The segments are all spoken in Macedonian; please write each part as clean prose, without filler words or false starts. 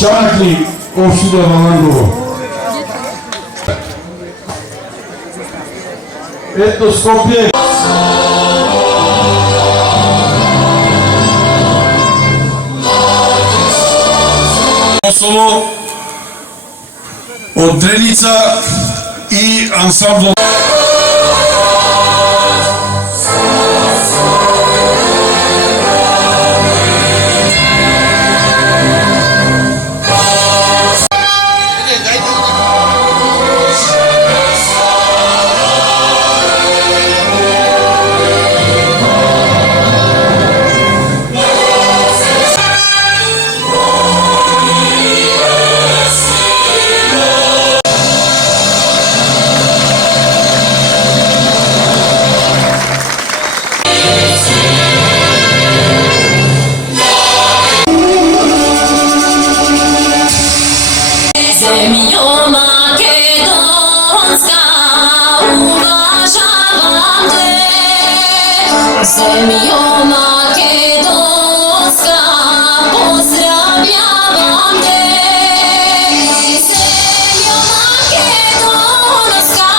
Чанакли, општина Малангово. Ето Скопје. Соло од Дреница и ансамблот. Земјо македонска, поздравјавам те. Земјо македонска,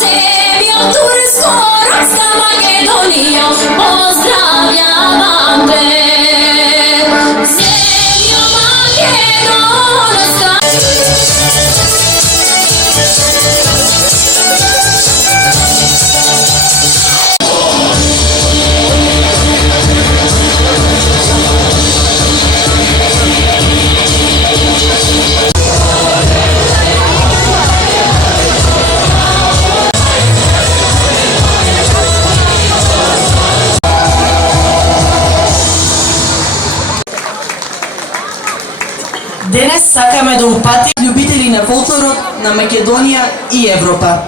земјо турско, родска Македонија, поздравјавам те. Земјо македонска. Денес сакаме да упатим љубители на фолклорот на Македонија и Европа.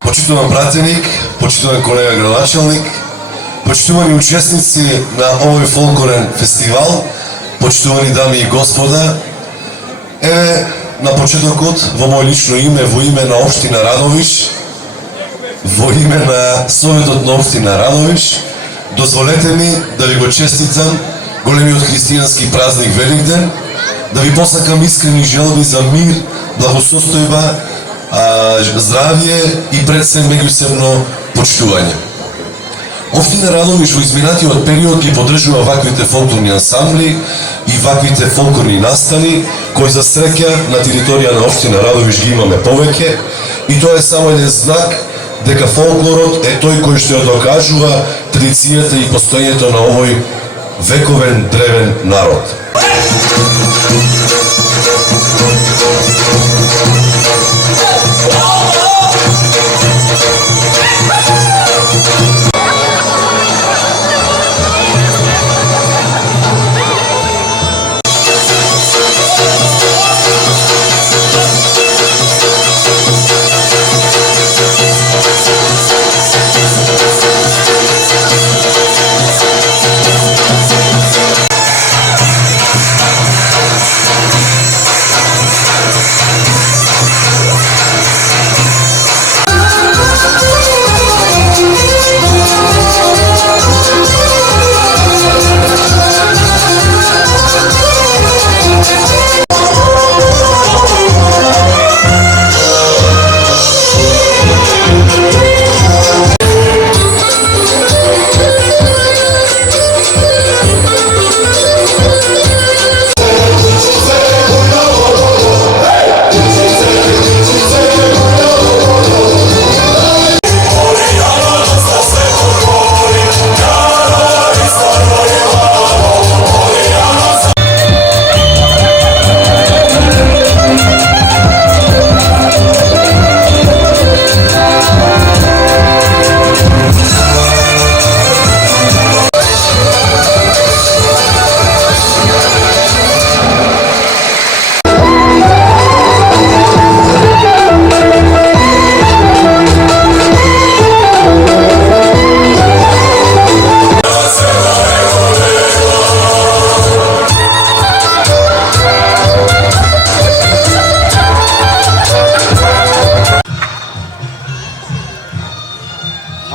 Почитуван пратеник, почитуван колега градоначалник, почитувани учесници на овој фолклорен фестивал, почитувани дами и господа, еве на почетокот во мој лично име, во име на општина Радовиш, во име на Советот на општина Радовиш, дозволете ми да ви го честитам големиот христијански празник Великден, да ви посакам искрени желби за мир, благосостојба, здравје и пред се меѓусебно почитување. Општина Радовиш во изминатиот период ги поддржува ваквите фолклорни ансамбли и ваквите фолклорни настани, кои за среќа на територија на општина Радовиш ги имаме повеќе, и тоа е само еден знак дека фолклорот е тој кој што ја докажува традицијата и постоењето на овој вековен древен народ.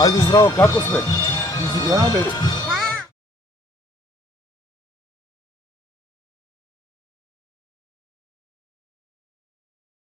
Ајде здраво, како сме? Извиняваме.